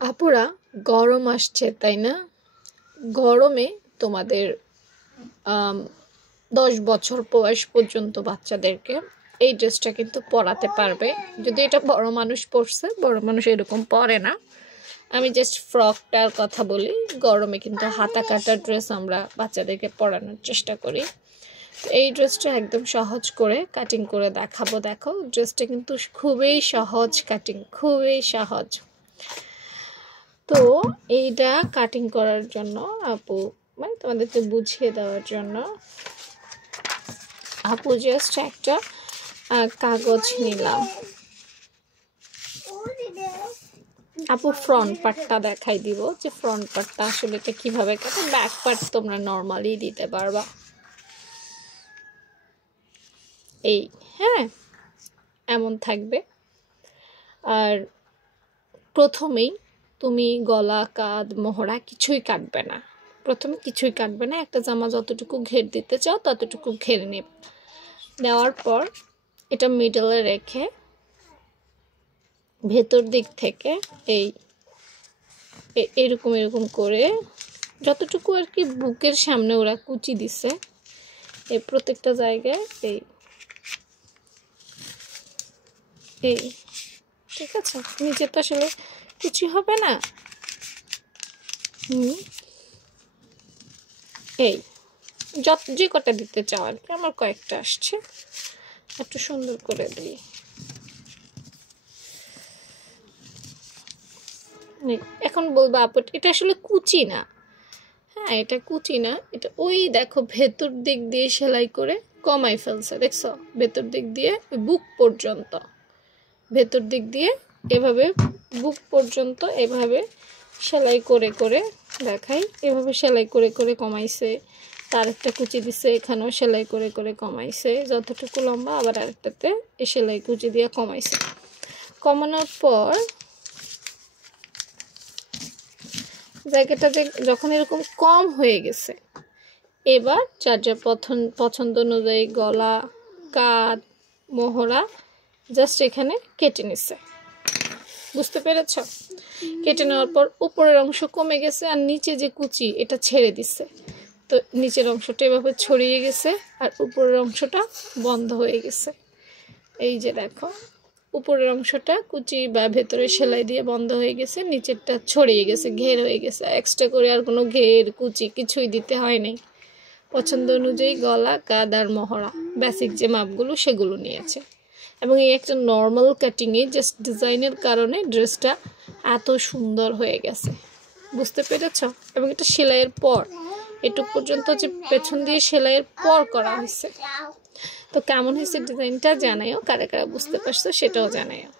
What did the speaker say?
আপুরা গরম আসছে তাই না? গরমে তোমাদের 10 বছর বয়স পর্যন্ত বাচ্চাদেরকে এই ড্রেসটা কিন্তু পরাতে পারবে। যদি এটা বড় মানুষ পরছে, বড় মানুষ এরকম পরে না। আমি জাস্ট ফ্রকটার কথা বলি। গরমে কিন্তু হাতা কাটা ড্রেস আমরা বাচ্চাদেরকে পরানোর চেষ্টা করি। তো এই ড্রেসটা একদম সহজ করে কাটিং করে দেখাবো। দেখো, ড্রেসটা কিন্তু খুবই সহজ কাটিং, খুবই সহজ। তো এইটা কাটিং করার জন্য আপু মানে তোমাদেরকে বুঝিয়ে দেওয়ার জন্য আপু জাস্ট একটা কাগজ নিলাম। আপু ফ্রন্ট পার্টটা দেখাই দিব যে ফ্রন্ট পার্টটা আসলে এটা কিভাবে কাটে। ব্যাক পার্ট তোমরা নর্মালি দিতে পারবা। এই হ্যাঁ, এমন থাকবে। আর প্রথমেই তুমি গলা, কাঁধ, মোহরা কিছুই কাটবে না। প্রথমে কিছুই কাটবে না। একটা জামা যতটুকু ঘের দিতে চাও ততটুকু ঘের নেবে। নেওয়ার পর এটা মিডলে রেখে ভেতর দিক থেকে এরকম এরকম করে যতটুকু আর কি বুকের সামনে ওরা কুচি দিছে, এই প্রত্যেকটা জায়গায় এই ঠিক আছে। নিচে তো আসলে কুচি হবে না। এই যে কটা দিতে চাও আর কি। আমার কয়েকটা আসছে, একটু সুন্দর করে দিই। এখন বলবো আপু এটা আসলে কুচি না। হ্যাঁ, এটা কুচি না, এটা ওই দেখো ভেতর দিক দিয়ে সেলাই করে কমাই ফেলছে, দেখছো? ভেতর দিক দিয়ে বুক পর্যন্ত, ভেতর দিক দিয়ে এভাবে বুক পর্যন্ত এভাবে সেলাই করে করে দেখাই। এভাবে সেলাই করে করে কমাইছে। তার একটা কুচি দিছে, এখানেও সেলাই করে করে কমাইছে। যতটুকু লম্বা আবার আরেকটাতে এই সেলাই কুচি দিয়ে কমাইছে। কমানোর পর জায়গাটা যখন এরকম কম হয়ে গেছে, এবার যার যার পছন্দ অনুযায়ী গলা, কাঁধ, মোহরা জাস্ট এখানে কেটে নিছে। বুঝতে পেরেছ? কেটে নেওয়ার পর উপরের অংশ কমে গেছে আর নিচে যে কুচি এটা ছেড়ে দিচ্ছে। তো নিচের অংশটা এভাবে ছড়িয়ে গেছে আর উপরের অংশটা বন্ধ হয়ে গেছে। এই যে দেখো, উপরের অংশটা কুচি বা ভেতরে সেলাই দিয়ে বন্ধ হয়ে গেছে, নিচেরটা ছড়িয়ে গেছে, ঘের হয়ে গেছে। এক্সট্রা করে আর কোনো ঘের কুচি কিছুই দিতে হয় নাই। পছন্দ অনুযায়ী গলা, কাঁধ আর মোহরা বেসিক যে মাপগুলো সেগুলো নিয়েছে। এবং এই একটা নর্মাল কাটিংয়ে জাস্ট ডিজাইনের কারণে ড্রেসটা এত সুন্দর হয়ে গেছে। বুঝতে পেরেছ? এবং এটা সেলাইয়ের পর এটুক পর্যন্ত যে পেছন দিয়ে সেলাইয়ের পর করা হয়েছে। তো কেমন হয়েছে ডিজাইনটা জানাইও, কারা কারা বুঝতে পারছো সেটাও জানাইও।